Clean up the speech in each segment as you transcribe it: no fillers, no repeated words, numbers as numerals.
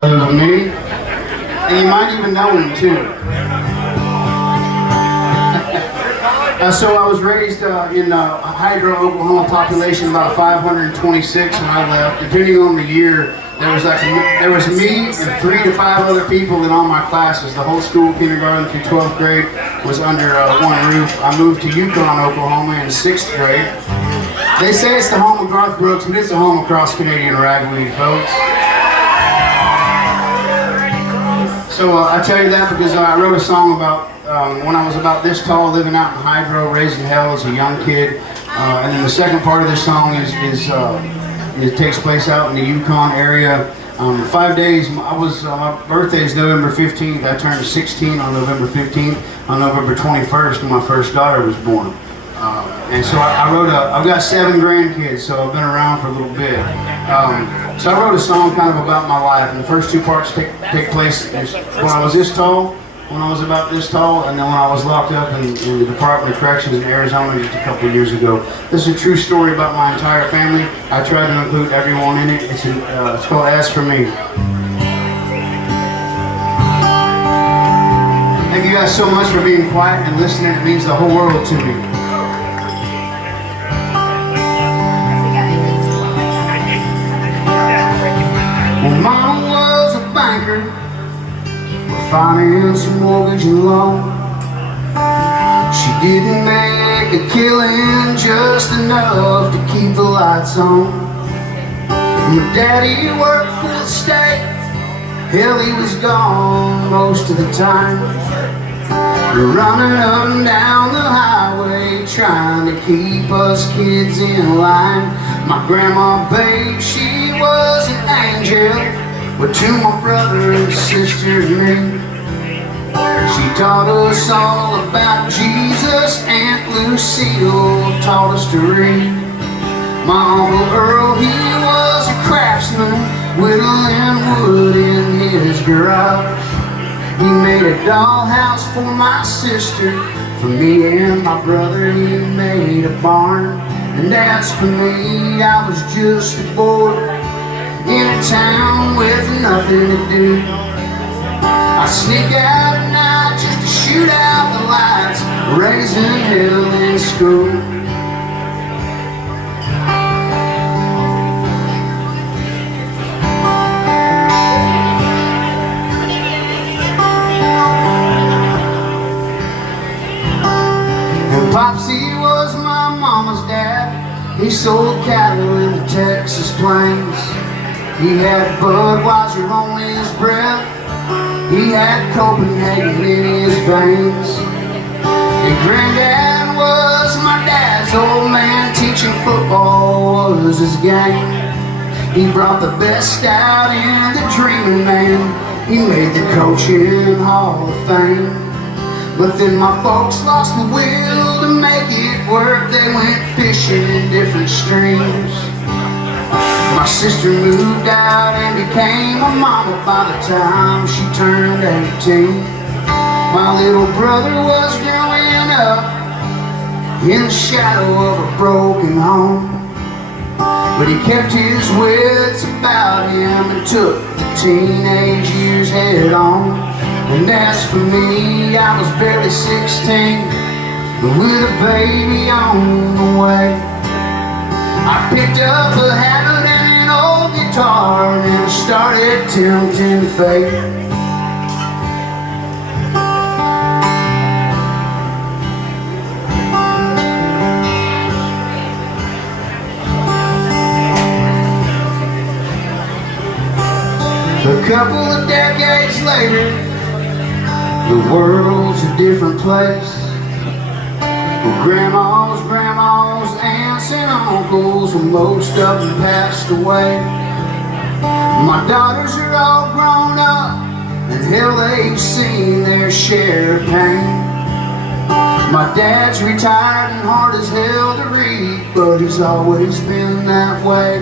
other than me, and you might even know him too. So I was raised in Hydro, Oklahoma, population about 526 when I left. Depending on the year, there was me and 3 to 5 other people in all my classes. The whole school, kindergarten through 12th grade, was under one roof. I moved to Yukon, Oklahoma in 6th grade. They say it's the home of Garth Brooks, but it's the home of cross-Canadian ragweed, folks. So I tell you that because I wrote a song about when I was about this tall, living out in Hydro, raised in hell as a young kid. And then the second part of this song it takes place out in the Yukon area. 5 days, my birthday is November 15th. I turned 16 on November 15th. On November 21st, my first daughter was born. And so I've got 7 grandkids, so I've been around for a little bit. So I wrote a song kind of about my life, and the first 2 parts take place when I was this tall, when I was about this tall, and then when I was locked up in the Department of Corrections in Arizona just a couple of years ago. This is a true story about my entire family. I tried to include everyone in it. It's called As For Me. Thank you guys so much for being quiet and listening. It means the whole world to me. Well, Mama was a banker with finance, mortgage, and loan. She didn't make a killing, just enough to keep the lights on. My daddy worked for the state. Hell, he was gone most of the time, running up and down the highway, trying to keep us kids in line. My grandma, babe, she was an angel, but to my brother and sister and me, she taught us all about Jesus. Aunt Lucille taught us to read. My Uncle Earl, he was a craftsman, whittling wood in his garage. He made a dollhouse for my sister. For me and my brother, he made a barn. And as for me, I was just a boy in a town with nothing to do. I sneak out at night just to shoot out the lights, raising hell in school. Popsy was my mama's dad. He sold cattle in the Texas plains. He had Budweiser on his breath. He had Copenhagen in his veins. And Granddad was my dad's old man. Teaching football was his game. He brought the best out in the dreaming man. He made the coaching Hall of Fame. But then my folks lost the will to make it work. They went fishing in different streams. My sister moved out and became a mama by the time she turned 18. My little brother was growing up in the shadow of a broken home, but he kept his wits about him and took the teenage years head on. And as for me, I was barely 16, with a baby on the way. I picked up a habit and an old guitar, and I started tempting fate. A couple of decades later, the world's a different place. Well, grandmas, aunts, and uncles, well, most of them passed away. My daughters are all grown up, and hell, they've seen their share of pain. My dad's retired and hard as hell to read, but he's always been that way.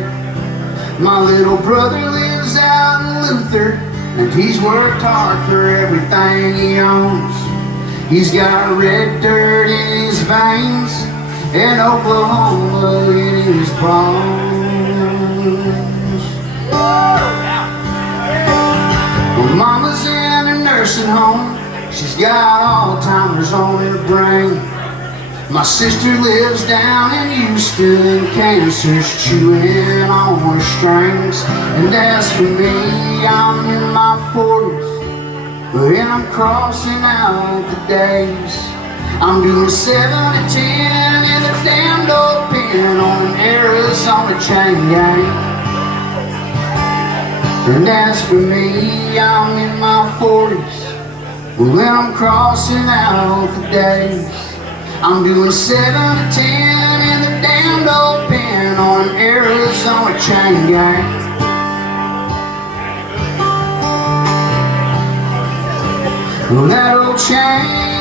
My little brother lives out in Luther, and he's worked hard for everything he owns. He's got red dirt in his veins and Oklahoma in his bones. nursing home. She's got Alzheimer's on her brain. My sister lives down in Houston, and cancer's chewing on her strings. And as for me, I'm in my 40s, and I'm crossing out the days. I'm doing 7 to 10 in a damned old pen on an Arizona chain gang. And as for me, I'm in my 40s, and I'm crossing out the days. I'm doing 7 to 10 in the damned old pen on an Arizona chain gang. Well, that old chain